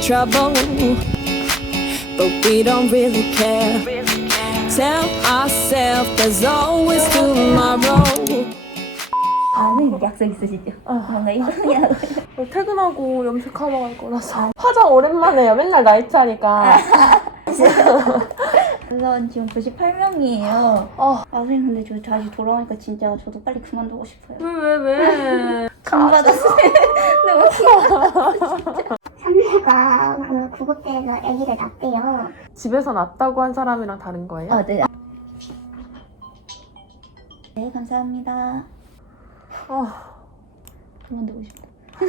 in trouble, but we don't really care. Tell ourselves there's always tomorrow. 아는 약속 있으시죠? 뭔가 이상해요. 퇴근하고 염색하러 갈 거라서 화장 오랜만에 해요. 맨날 나이트 하니까 그래서 지금 98명이에요. 어. 아, 선생님 근데 저 다시 돌아오니까 진짜 저도 빨리 그만두고 싶어요. 왜 왜 왜? 감 받았어요. 너무 귀여워. 선배가 그 구급대에서 아기를 낳대요. 집에서 낳았다고 한 사람이랑 다른 거예요? 아, 네. 네, 감사합니다. 어. 그만두고 싶다.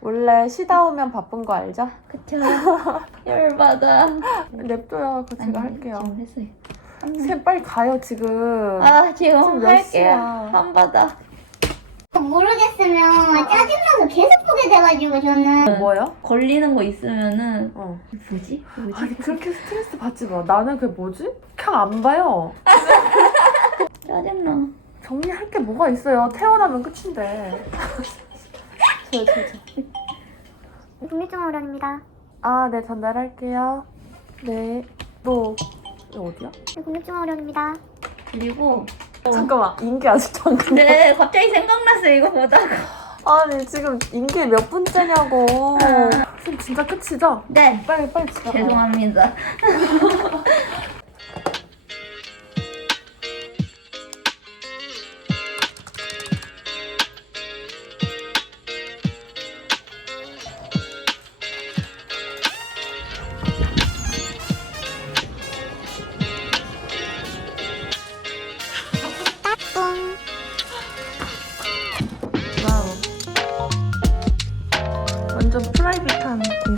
원래 쉬다 오면 바쁜 거 알죠? 그쵸. 열받아. 냅둬요. 그거 제가 할게요. 지금 했어요. 쌤 빨리 가요 지금. 아, 지금 지금 몇 할게요. 시야? 한 받아. 모르겠으면 짜증나서 계속 보게 돼가지고 저는 뭐요? 걸리는 거 있으면은 어. 뭐지? 뭐지? 아니 그렇게 스트레스 받지 마. 나는 그게 뭐지? 그냥 안 봐요. 짜증나. 정리할 게 뭐가 있어요. 태어나면 끝인데. 저, 저, 저. 국립중앙원입니다. 아, 네, 전달할게요. 네. 너, 이거 어디야? 국립중앙원입니다. 그리고 잠깐만, 인기 아직도 안 끝나. 네, 갑자기 생각났어요. 이거 보다가. 아니, 지금 인기 몇 분째냐고. 아. 지금 진짜 끝이죠? 네. 빨리, 빨리 집에 가. 죄송합니다.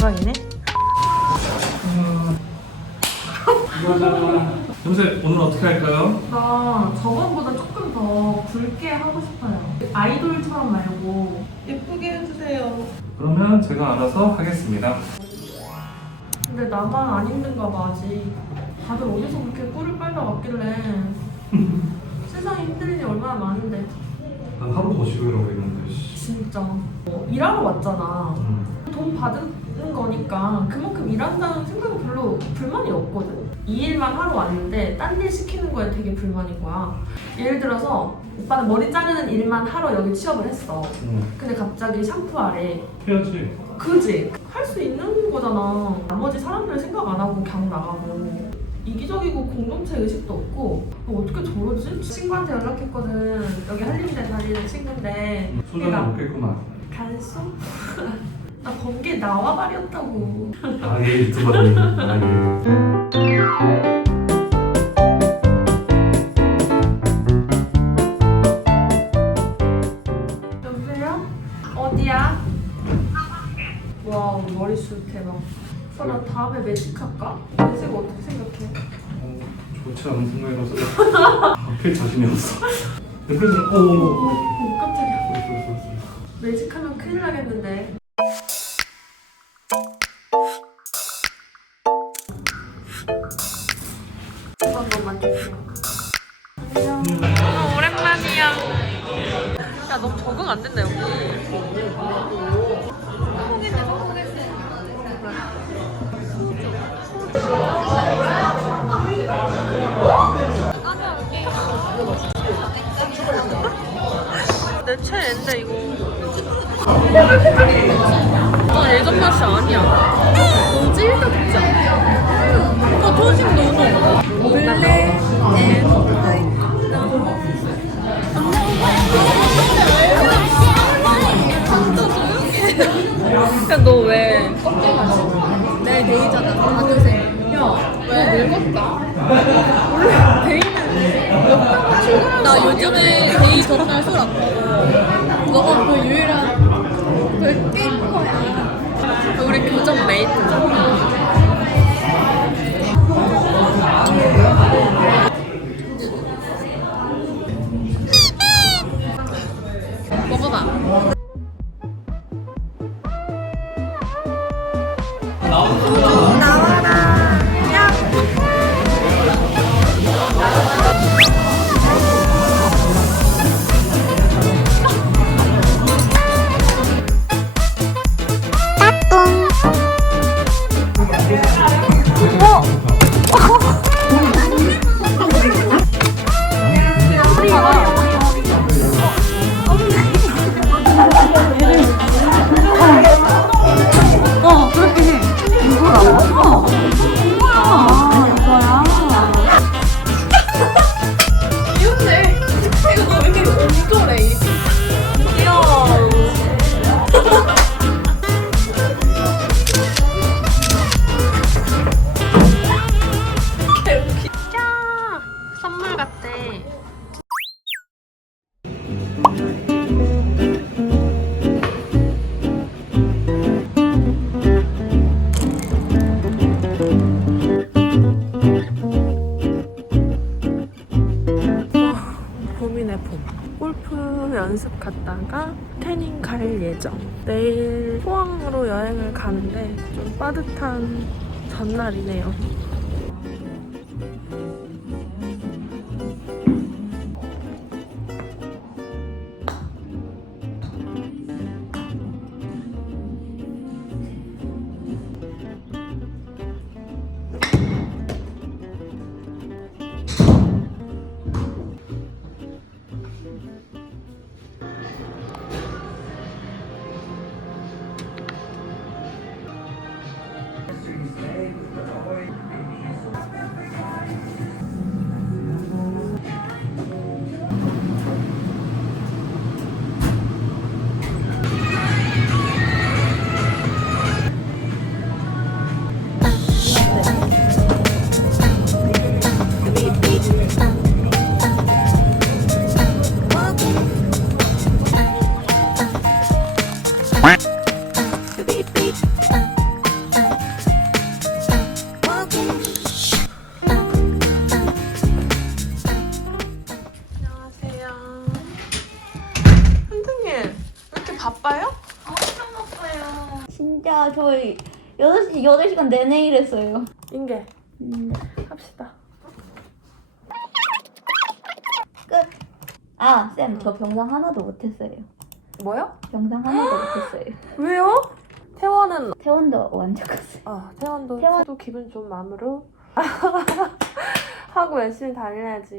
공간이네. 요새 오늘 어떻게 할까요? 나 저번보다 조금 더 붉게 하고 싶어요. 아이돌처럼 말고 예쁘게 해주세요. 그러면 제가 알아서 하겠습니다. 근데 나만 안 힘든가 봐 아직. 다들 어디서 그렇게 꿀을 빨다 왔길래. 세상에 힘든 일이 얼마나 많은데. 난 하루 더 쉬고라고 했는데. 씨. 진짜. 뭐, 일하러 왔잖아. 음. 돈 받은 거니까 그만큼 일한다는 생각은 별로 불만이 없거든. 이 일만 하러 왔는데 딴 일 시키는 거에 되게 불만인 거야. 예를 들어서 오빠는 머리 자르는 일만 하러 여기 취업을 했어. 음. 근데 갑자기 샴푸하래. 해야지. 그지? 할 수 있는 거잖아. 나머지 사람들 생각 안 하고 그냥 나가고. 이기적이고 공동체 의식도 없고 어, 어떻게 저러지? 친구한테 연락했거든. 여기 한림대 다니는 친구인데 얘가 먹겠구만. 간수? 나 번개 나와버렸다고. 아, 얘 유튜버니. 아, 얘. 여보세요? 어디야? 와 머리숱 대박. 아, 나 다음에 매직 할까? 매직 어떻게 생각해? 어, 좋지 않은 생각이라서. 하필 자신이 없어. 어, 어, 어. 오 깜짝이야. 매직하면 큰일 나겠는데. 어, 오랜만이야. 야, 너무 적응 안 된다, 여기. 내 최애인데, 이거. 아, 예전 맛이 아니야. 너무 찔겨듣지 않아? 어, 조식 너무. 블랙 야, 너 왜? 내 데이잖아. 다 드세요. 야, 왜 늙었다? 원래 데이는 먹다가 출근하는 나 요즘에 데이 전날 술 안 먹어. 너가 그 유일한 그 게이머야. 우리 교정 메이트잖아. 연습 갈 예정. 내일 포항으로 여행을 가는데 좀 빠듯한 전날이네요. 안녕하세요. 저희 8시, 8시간 내내 일했어요. 인계, 음, 합시다. 끝. 아, 쌤, 저 병상 하나도 못했어요. 뭐요? 병상 하나도 못했어요. 왜요? 태원은 태원도 완벽했어요. 아 태원도 태원- 태도 기분 좋은 마음으로 하고 열심히 다녀야지.